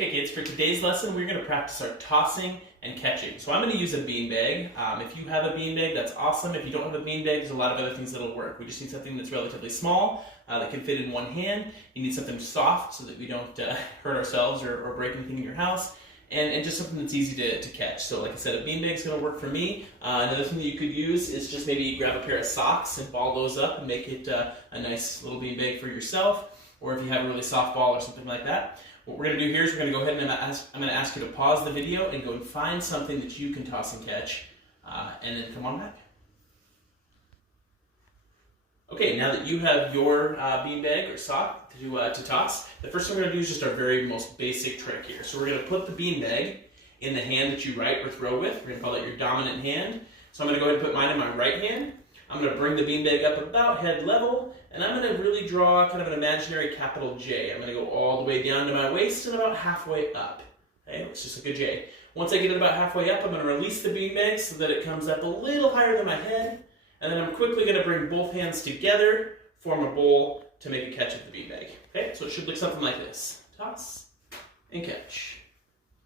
Okay kids, for today's lesson we're going to practice our tossing and catching. So I'm going to use a beanbag. If you have a beanbag, that's awesome. If you don't have a beanbag, there's a lot of other things that'll work. We just need something that's relatively small, that can fit in one hand. You need something soft so that we don't hurt ourselves or break anything in your house. And just something that's easy to catch. So like I said, a beanbag is going to work for me. Another thing that you could use is just maybe grab a pair of socks and ball those up and make it a nice little beanbag for yourself. Or if you have a really soft ball or something like that. What we're going to do here is we're going to go ahead and I'm going to ask you to pause the video and go and find something that you can toss and catch, and then come on back. Okay, now that you have your beanbag or sock to toss, the first thing we're going to do is just our very most basic trick here. So we're going to put the beanbag in the hand that you write or throw with. We're going to call that your dominant hand. So I'm going to go ahead and put mine in my right hand. I'm going to bring the beanbag up about head level, and I'm going to really draw kind of an imaginary capital J. I'm going to go all the way down to my waist and about halfway up. Okay, it's just like a J. Once I get it about halfway up, I'm going to release the beanbag so that it comes up a little higher than my head, and then I'm quickly going to bring both hands together, form a bowl to make a catch of the beanbag. Okay, so it should look something like this. Toss and catch.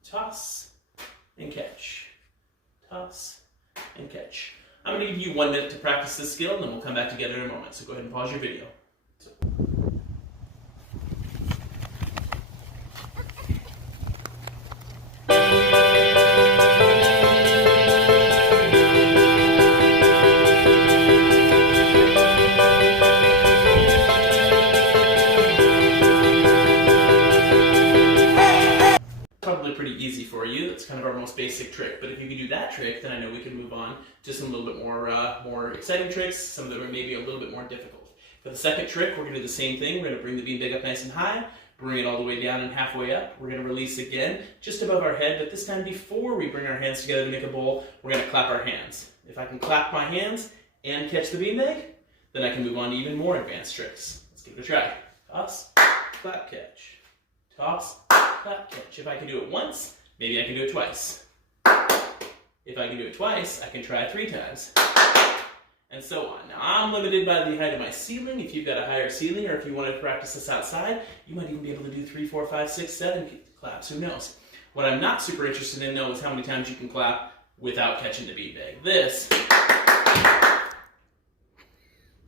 Toss and catch. Toss and catch. I'm going to give you 1 minute to practice this skill, and then we'll come back together in a moment. So go ahead and pause your video. Probably pretty easy for you. That's kind of our most basic trick. But if you can do that trick, then I know we can move on to some little bit more exciting tricks, some that are maybe a little bit more difficult. For the second trick, we're going to do the same thing. We're going to bring the beanbag up nice and high, bring it all the way down and halfway up. We're going to release again just above our head, but this time before we bring our hands together to make a bowl, we're going to clap our hands. If I can clap my hands and catch the beanbag, then I can move on to even more advanced tricks. Let's give it a try. Toss, clap, catch. Toss, clap, catch. If I can do it once, maybe I can do it twice. If I can do it twice, I can try 3 times. And so on. Now, I'm limited by the height of my ceiling. If you've got a higher ceiling, or if you want to practice this outside, you might even be able to do 3, 4, 5, 6, 7 claps. Who knows? What I'm not super interested in, though, is how many times you can clap without catching the beanbag. This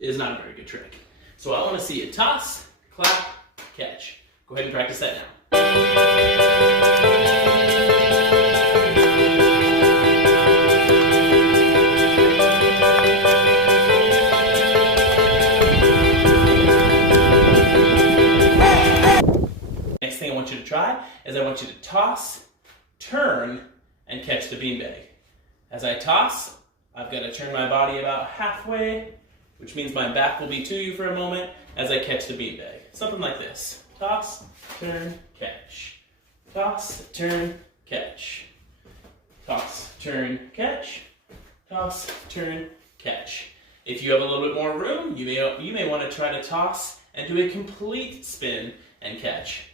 is not a very good trick. So I want to see you toss, clap, catch. Go ahead and practice that now. Next thing I want you to try is I want you to toss, turn, and catch the beanbag. As I toss, I've got to turn my body about halfway, which means my back will be to you for a moment as I catch the beanbag. Something like this. Toss, turn, catch. Toss, turn, catch. Toss, turn, catch. Toss, turn, catch. If you have a little bit more room, you may want to try to toss and do a complete spin and catch.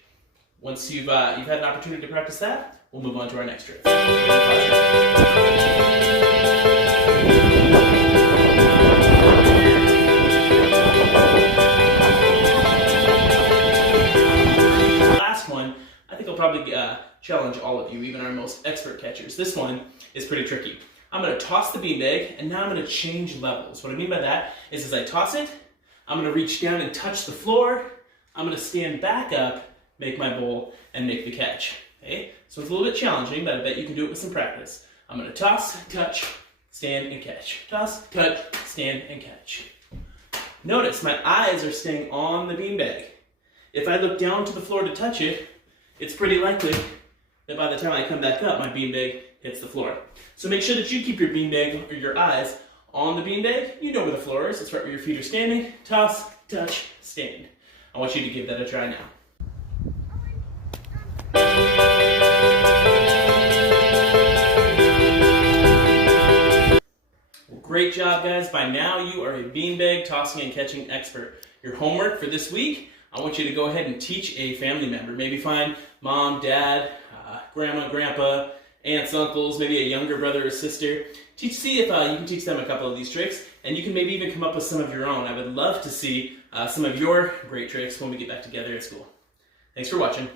Once you've had an opportunity to practice that, we'll move on to our next trick. Probably challenge all of you, even our most expert catchers. This one is pretty tricky. I'm going to toss the beanbag, and now I'm going to change levels. What I mean by that is as I toss it, I'm going to reach down and touch the floor. I'm going to stand back up, make my bowl, and make the catch. Okay? So it's a little bit challenging, but I bet you can do it with some practice. I'm going to toss, touch, stand, and catch. Toss, touch, stand, and catch. Notice my eyes are staying on the beanbag. If I look down to the floor to touch it, it's pretty likely that by the time I come back up, my beanbag hits the floor. So make sure that you keep your beanbag or your eyes on the beanbag. You know where the floor is. It's right where your feet are standing. Toss, touch, stand. I want you to give that a try now. Well, great job, guys. By now, you are a beanbag tossing and catching expert. Your homework for this week, I want you to go ahead and teach a family member. Maybe find mom, dad, grandma, grandpa, aunts, uncles, maybe a younger brother or sister. See if you can teach them a couple of these tricks, and you can maybe even come up with some of your own. I would love to see some of your great tricks when we get back together at school. Thanks for watching.